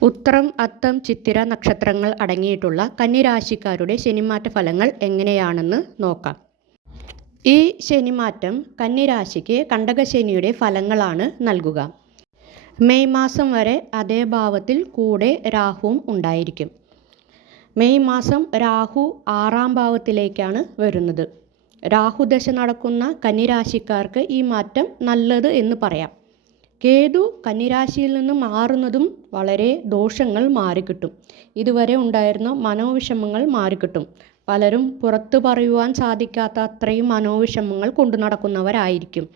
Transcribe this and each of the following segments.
ഉത്രം, അത്തം, ചിത്തിര നക്ഷത്രങ്ങൾ അടങ്ങിയിട്ടുള്ള കന്നിരാശിക്കാരുടെ ശനിമാറ്റ ഫലങ്ങൾ എങ്ങനെയാണെന്ന് നോക്കാം. ഈ ശനിമാറ്റം കന്നിരാശിക്ക് കണ്ടകശനിയുടെ ഫലങ്ങളാണ് നൽകുക. മെയ് മാസം വരെ അതേ ഭാവത്തിൽ കൂടെ രാഹുവും ഉണ്ടായിരിക്കും. മെയ് മാസം രാഹു 6-ാം ഭാവത്തിലേക്കാണ് വരുന്നത്. രാഹുദശ നടക്കുന്ന കന്നിരാശിക്കാർക്ക് ഈ മാറ്റം നല്ലത് എന്ന് പറയാം. കേതു കന്നിരാശിയിൽ നിന്ന് മാറുന്നതും വളരെ ദോഷങ്ങൾ മാറിക്കിട്ടും. ഇതുവരെ ഉണ്ടായിരുന്ന മനോവിഷമങ്ങൾ മാറിക്കിട്ടും. പലരും പുറത്തു പറയുവാൻ സാധിക്കാത്ത അത്രയും മനോവിഷമങ്ങൾ കൊണ്ടു നടക്കുന്നവരായിരിക്കും.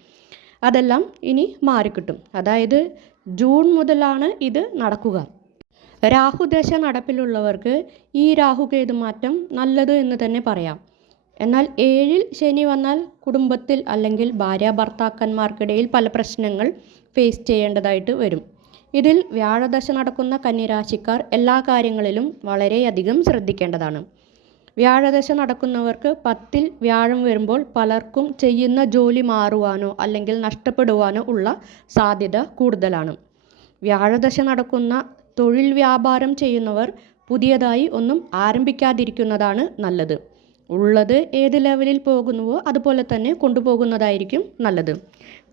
അതെല്ലാം ഇനി മാറിക്കിട്ടും. അതായത് ജൂൺ മുതലാണ് ഇത് നടക്കുക. രാഹുദശ നടപ്പിലുള്ളവർക്ക് ഈ രാഹുകേതു മാറ്റം നല്ലത് എന്ന് തന്നെ പറയാം. എന്നാൽ 7-ൽ ശനി വന്നാൽ കുടുംബത്തിൽ അല്ലെങ്കിൽ ഭാര്യ ഭർത്താക്കന്മാർക്കിടയിൽ പല പ്രശ്നങ്ങൾ ഫേസ് ചെയ്യേണ്ടതായിട്ട് വരും. ഇതിൽ വ്യാഴദശ നടക്കുന്ന കന്നിരാശിക്കാർ എല്ലാ കാര്യങ്ങളിലും വളരെയധികം ശ്രദ്ധിക്കേണ്ടതാണ്. വ്യാഴദശ നടക്കുന്നവർക്ക് 10-ൽ വ്യാഴം വരുമ്പോൾ പലർക്കും ചെയ്യുന്ന ജോലി മാറുവാനോ അല്ലെങ്കിൽ നഷ്ടപ്പെടുവാനോ ഉള്ള സാധ്യത കൂടുതലാണ്. വ്യാഴദശ നടക്കുന്ന തൊഴിൽ വ്യാപാരം ചെയ്യുന്നവർ പുതിയതായി ഒന്നും ആരംഭിക്കാതിരിക്കുന്നതാണ് നല്ലത്. ഉള്ളത് ഏത് ലെവലിൽ പോകുന്നുവോ അതുപോലെ തന്നെ കൊണ്ടുപോകുന്നതായിരിക്കും നല്ലത്.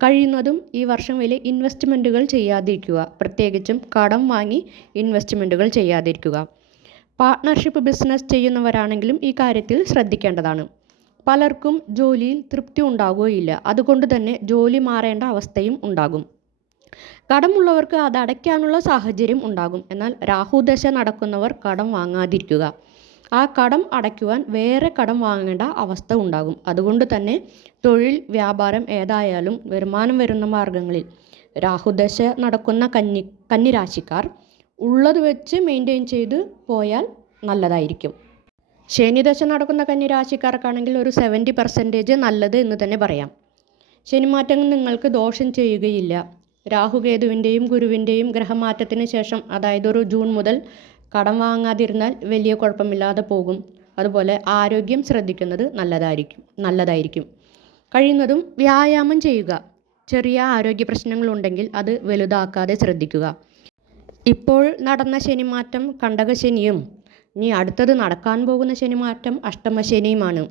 കഴിയുന്നതും ഈ വർഷം വലിയ ഇൻവെസ്റ്റ്മെൻറ്റുകൾ ചെയ്യാതിരിക്കുക. പ്രത്യേകിച്ചും കടം വാങ്ങി ഇൻവെസ്റ്റ്മെൻറ്റുകൾ ചെയ്യാതിരിക്കുക. പാർട്ട്ണർഷിപ്പ് ബിസിനസ് ചെയ്യുന്നവരാണെങ്കിലും ഈ കാര്യത്തിൽ ശ്രദ്ധിക്കേണ്ടതാണ്. പലർക്കും ജോലിയിൽ തൃപ്തി ഉണ്ടാകുകയില്ല. അതുകൊണ്ട് തന്നെ ജോലി മാറേണ്ട അവസ്ഥയും ഉണ്ടാകും. കടമുള്ളവർക്ക് അത് അടയ്ക്കാനുള്ള സാഹചര്യം ഉണ്ടാകും. എന്നാൽ രാഹുദശ നടക്കുന്നവർ കടം വാങ്ങാതിരിക്കുക. ആ കടം അടയ്ക്കുവാൻ വേറെ കടം വാങ്ങേണ്ട അവസ്ഥ ഉണ്ടാകും. അതുകൊണ്ട് തന്നെ തൊഴിൽ വ്യാപാരം ഏതായാലും വരുമാനം വരുന്ന മാർഗങ്ങളിൽ രാഹുദശ നടക്കുന്ന കന്നിരാശിക്കാർ ഉള്ളത് വെച്ച് മെയിൻറ്റെയിൻ ചെയ്ത് പോയാൽ നല്ലതായിരിക്കും. ശനിദശ നടക്കുന്ന കന്നിരാശിക്കാർക്കാണെങ്കിൽ ഒരു 70% നല്ലത് എന്ന് തന്നെ പറയാം. ശനിമാറ്റങ്ങൾ നിങ്ങൾക്ക് ദോഷം ചെയ്യുകയില്ല. രാഹുകേതുവിൻ്റെയും ഗുരുവിൻ്റെയും ഗ്രഹമാറ്റത്തിന് ശേഷം, അതായത് ഒരു ജൂൺ മുതൽ കടം വാങ്ങാതിരുന്നാൽ വലിയ കുഴപ്പമില്ലാതെ പോകും. അതുപോലെ ആരോഗ്യം ശ്രദ്ധിക്കുന്നത് നല്ലതായിരിക്കും. കഴിയുന്നതും വ്യായാമം ചെയ്യുക. ചെറിയ ആരോഗ്യ പ്രശ്നങ്ങളുണ്ടെങ്കിൽ അത് വലുതാക്കാതെ ശ്രദ്ധിക്കുക. ഇപ്പോൾ നടന്ന ശനിമാറ്റം കണ്ടകശനിയും ഇനി അടുത്തത് നടക്കാൻ പോകുന്ന ശനിമാറ്റം അഷ്ടമശനിയുമാണ്.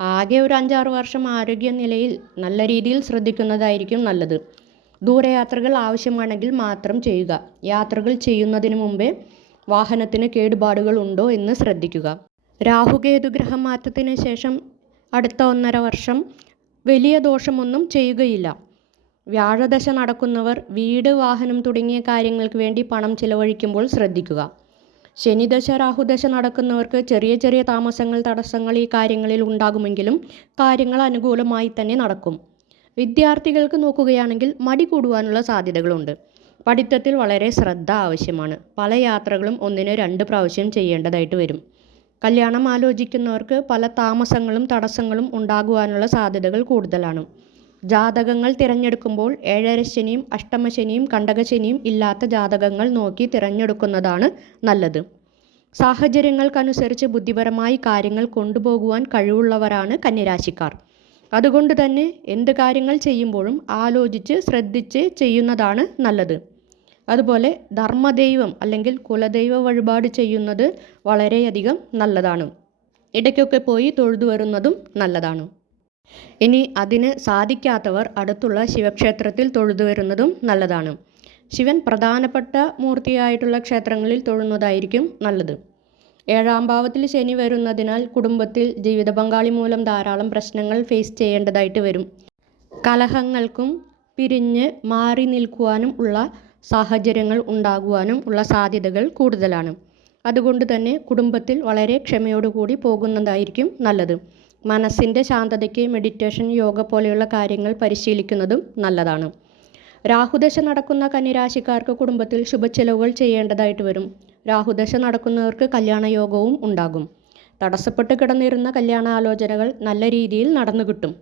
ആകെ ഒരു 5-6 വർഷം ആരോഗ്യ നിലയിൽ നല്ല രീതിയിൽ ശ്രദ്ധിക്കുന്നതായിരിക്കും നല്ലത്. ദൂരയാത്രകൾ ആവശ്യമാണെങ്കിൽ മാത്രം ചെയ്യുക. യാത്രകൾ ചെയ്യുന്നതിന് മുമ്പേ വാഹനത്തിന് കേടുപാടുകൾ ഉണ്ടോ എന്ന് ശ്രദ്ധിക്കുക. രാഹുകേതു ഗ്രഹമാറ്റത്തിന് ശേഷം അടുത്ത 1.5 വർഷം വലിയ ദോഷമൊന്നും ചെയ്യുകയില്ല. വ്യാഴദശ നടക്കുന്നവർ വീട്, വാഹനം തുടങ്ങിയ കാര്യങ്ങൾക്ക് വേണ്ടി പണം ചിലവഴിക്കുമ്പോൾ ശ്രദ്ധിക്കുക. ശനിദശ രാഹുദശ നടക്കുന്നവർക്ക് ചെറിയ ചെറിയ താമസങ്ങൾ, തടസ്സങ്ങൾ ഈ കാര്യങ്ങളിൽ ഉണ്ടാകുമെങ്കിലും കാര്യങ്ങൾ അനുകൂലമായി തന്നെ നടക്കും. വിദ്യാർത്ഥികൾക്ക് നോക്കുകയാണെങ്കിൽ മടി കൂടുവാനുള്ള സാധ്യതകളുണ്ട്. പഠിത്തത്തിൽ വളരെ ശ്രദ്ധ ആവശ്യമാണ്. പല യാത്രകളും 1-ന് 2 പ്രാവശ്യം ചെയ്യേണ്ടതായിട്ട് വരും. കല്യാണം ആലോചിക്കുന്നവർക്ക് പല താമസങ്ങളും തടസ്സങ്ങളും ഉണ്ടാകുവാനുള്ള സാധ്യതകൾ കൂടുതലാണ്. ജാതകങ്ങൾ തിരഞ്ഞെടുക്കുമ്പോൾ 7-ര ശനിയും അഷ്ടമശനിയും കണ്ടകശനിയും ഇല്ലാത്ത ജാതകങ്ങൾ നോക്കി തിരഞ്ഞെടുക്കുന്നതാണ് നല്ലത്. സാഹചര്യങ്ങൾക്കനുസരിച്ച് ബുദ്ധിപരമായി കാര്യങ്ങൾ കൊണ്ടുപോകുവാൻ കഴിവുള്ളവരാണ് കന്നിരാശിക്കാർ. അതുകൊണ്ട് തന്നെ എന്ത് കാര്യങ്ങൾ ചെയ്യുമ്പോഴും ആലോചിച്ച് ശ്രദ്ധിച്ച് ചെയ്യുന്നതാണ് നല്ലത്. അതുപോലെ ധർമ്മദൈവം അല്ലെങ്കിൽ കുലദൈവ വഴിപാട് ചെയ്യുന്നത് വളരെയധികം നല്ലതാണ്. ഇടയ്ക്കൊക്കെ പോയി തൊഴുതു വരുന്നതും നല്ലതാണ്. ഇനി അതിന് സാധിക്കാത്തവർ അടുത്തുള്ള ശിവക്ഷേത്രത്തിൽ തൊഴുതു വരുന്നതും നല്ലതാണ്. ശിവൻ പ്രധാനപ്പെട്ട മൂർത്തിയായിട്ടുള്ള ക്ഷേത്രങ്ങളിൽ തൊഴുന്നതായിരിക്കും നല്ലത്. 7-ാം ഭാവത്തിൽ ശനി വരുന്നതിനാൽ കുടുംബത്തിൽ ജീവിത പങ്കാളി മൂലം ധാരാളം പ്രശ്നങ്ങൾ ഫേസ് ചെയ്യേണ്ടതായിട്ട് വരും. കലഹങ്ങൾക്കും പിരിഞ്ഞ് മാറി നിൽക്കുവാനും ഉള്ള സാഹചര്യങ്ങൾ ഉണ്ടാകുവാനും ഉള്ള സാധ്യതകൾ കൂടുതലാണ്. അതുകൊണ്ട് തന്നെ കുടുംബത്തിൽ വളരെ ക്ഷമയോടുകൂടി പോകുന്നതായിരിക്കും നല്ലത്. മനസ്സിൻ്റെ ശാന്തതയ്ക്ക് മെഡിറ്റേഷൻ, യോഗ പോലെയുള്ള കാര്യങ്ങൾ പരിശീലിക്കുന്നതും നല്ലതാണ്. രാഹുദശ നടക്കുന്ന കന്നിരാശിക്കാർക്ക് കുടുംബത്തിൽ ശുഭചെലവുകൾ ചെയ്യേണ്ടതായിട്ട് വരും. രാഹുദശ നടക്കുന്നവർക്ക് കല്യാണയോഗവും ഉണ്ടാകും. തടസ്സപ്പെട്ട് കിടന്നിരുന്ന കല്യാണാലോചനകൾ നല്ല രീതിയിൽ നടന്നു കിട്ടും.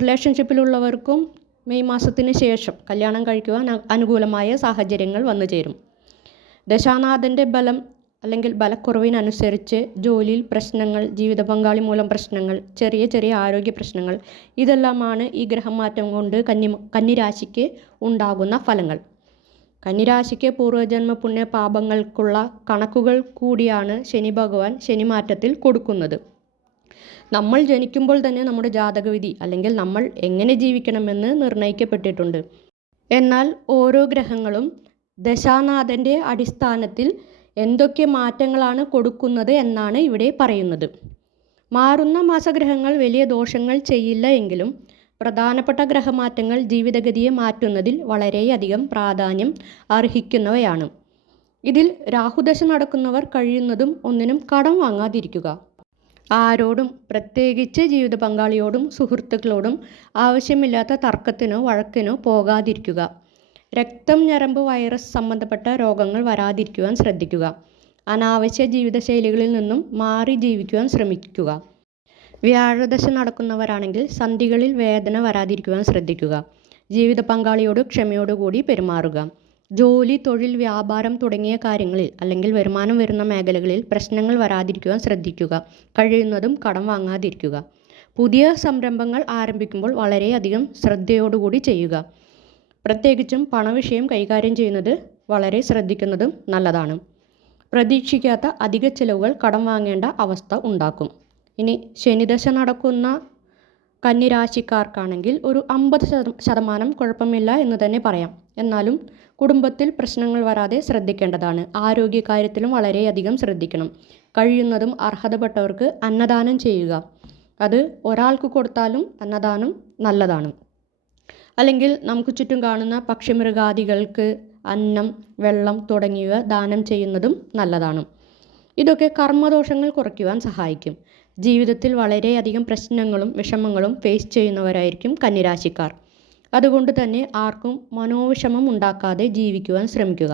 റിലേഷൻഷിപ്പിലുള്ളവർക്കും മെയ് മാസത്തിന് ശേഷം കല്യാണം കഴിക്കുവാൻ അനുകൂലമായ സാഹചര്യങ്ങൾ വന്നു ചേരും. ദശാനാഥൻ്റെ ബലം അല്ലെങ്കിൽ ബലക്കുറവിനനുസരിച്ച് ജോലിയിൽ പ്രശ്നങ്ങൾ, ജീവിത പങ്കാളി മൂലം പ്രശ്നങ്ങൾ, ചെറിയ ചെറിയ ആരോഗ്യ പ്രശ്നങ്ങൾ, ഇതെല്ലാമാണ് ഈ ഗ്രഹമാറ്റം കൊണ്ട് കന്നിരാശിക്ക് ഉണ്ടാകുന്ന ഫലങ്ങൾ. കന്നിരാശിക്ക് പൂർവ്വജന്മ പുണ്യ പാപങ്ങൾക്കുള്ള കണക്കുകൾ കൂടിയാണ് ശനി ഭഗവാൻ ശനിമാറ്റത്തിൽ കൊടുക്കുന്നത്. നമ്മൾ ജനിക്കുമ്പോൾ തന്നെ നമ്മുടെ ജാതകവിധി അല്ലെങ്കിൽ നമ്മൾ എങ്ങനെ ജീവിക്കണമെന്ന് നിർണ്ണയിക്കപ്പെട്ടിട്ടുണ്ട്. എന്നാൽ ഓരോ ഗ്രഹങ്ങളും ദശാനാഥൻ്റെ അടിസ്ഥാനത്തിൽ എന്തൊക്കെ മാറ്റങ്ങളാണ് കൊടുക്കുന്നത് എന്നാണ് ഇവിടെ പറയുന്നത്. മാറുന്ന മാസഗ്രഹങ്ങൾ വലിയ ദോഷങ്ങൾ ചെയ്യില്ല എങ്കിലും പ്രധാനപ്പെട്ട ഗ്രഹമാറ്റങ്ങൾ ജീവിതഗതിയെ മാറ്റുന്നതിൽ വളരെയധികം പ്രാധാന്യം അർഹിക്കുന്നവയാണ്. ഇതിൽ രാഹുദശ നടക്കുന്നവർ കഴിയുന്നതും ഒന്നിനും കടം വാങ്ങാതിരിക്കുക. ആരോടും, പ്രത്യേകിച്ച് ജീവിത പങ്കാളിയോടും സുഹൃത്തുക്കളോടും ആവശ്യമില്ലാത്ത തർക്കത്തിനോ വഴക്കിനോ പോകാതിരിക്കുക. രക്തം, ഞരമ്പ്, വൈറസ് സംബന്ധപ്പെട്ട രോഗങ്ങൾ വരാതിരിക്കുവാൻ ശ്രദ്ധിക്കുക. അനാവശ്യ ജീവിതശൈലികളിൽ നിന്നും മാറി ജീവിക്കുവാൻ ശ്രമിക്കുക. വ്യാഴദശ നടക്കുന്നവരാണെങ്കിൽ സന്ധികളിൽ വേദന വരാതിരിക്കുവാൻ ശ്രദ്ധിക്കുക. ജീവിത പങ്കാളിയോട് ക്ഷമയോടുകൂടി പെരുമാറുക. ജോലി, തൊഴിൽ, വ്യാപാരം തുടങ്ങിയ കാര്യങ്ങളിൽ അല്ലെങ്കിൽ വരുമാനം വരുന്ന മേഖലകളിൽ പ്രശ്നങ്ങൾ വരാതിരിക്കുവാൻ ശ്രദ്ധിക്കുക. കഴിയുന്നതും കടം വാങ്ങാതിരിക്കുക. പുതിയ സംരംഭങ്ങൾ ആരംഭിക്കുമ്പോൾ വളരെയധികം ശ്രദ്ധയോടുകൂടി ചെയ്യുക. പ്രത്യേകിച്ചും പണവിഷയം കൈകാര്യം ചെയ്യുന്നത് വളരെ ശ്രദ്ധിക്കുന്നതും നല്ലതാണ്. പ്രതീക്ഷിക്കാത്ത അധിക ചിലവുകൾ കടം വാങ്ങേണ്ട അവസ്ഥ ഉണ്ടാക്കും. ഇനി ശനിദശ നടക്കുന്ന കന്നിരാശിക്കാർക്കാണെങ്കിൽ ഒരു 50% കുഴപ്പമില്ല എന്ന് തന്നെ പറയാം. എന്നാലും കുടുംബത്തിൽ പ്രശ്നങ്ങൾ വരാതെ ശ്രദ്ധിക്കേണ്ടതാണ്. ആരോഗ്യകാര്യത്തിലും വളരെയധികം ശ്രദ്ധിക്കണം. കഴിയുന്നതും അർഹതപ്പെട്ടവർക്ക് അന്നദാനം ചെയ്യുക. അത് ഒരാൾക്ക് കൊടുത്താലും അന്നദാനം നല്ലതാണ്. അല്ലെങ്കിൽ നമുക്ക് ചുറ്റും കാണുന്ന പക്ഷിമൃഗാദികൾക്ക് അന്നം, വെള്ളം തുടങ്ങിയവ ദാനം ചെയ്യുന്നതും നല്ലതാണ്. ഇതൊക്കെ കർമ്മദോഷങ്ങൾ കുറയ്ക്കുവാൻ സഹായിക്കും. ജീവിതത്തിൽ വളരെയധികം പ്രശ്നങ്ങളും വിഷമങ്ങളും ഫേസ് ചെയ്യുന്നവരായിരിക്കും കന്നിരാശിക്കാർ. അതുകൊണ്ട് തന്നെ ആർക്കും മനോവിഷമം ഉണ്ടാക്കാതെ ജീവിക്കുവാൻ ശ്രമിക്കുക.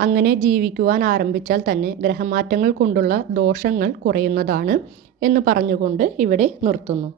അങ്ങനെ ജീവിക്കുവാൻ ആരംഭിച്ചാൽ തന്നെ ഗ്രഹമാറ്റങ്ങൾ കൊണ്ടുള്ള ദോഷങ്ങൾ കുറയുന്നതാണ് എന്ന് പറഞ്ഞുകൊണ്ട് ഇവിടെ നിർത്തുന്നു.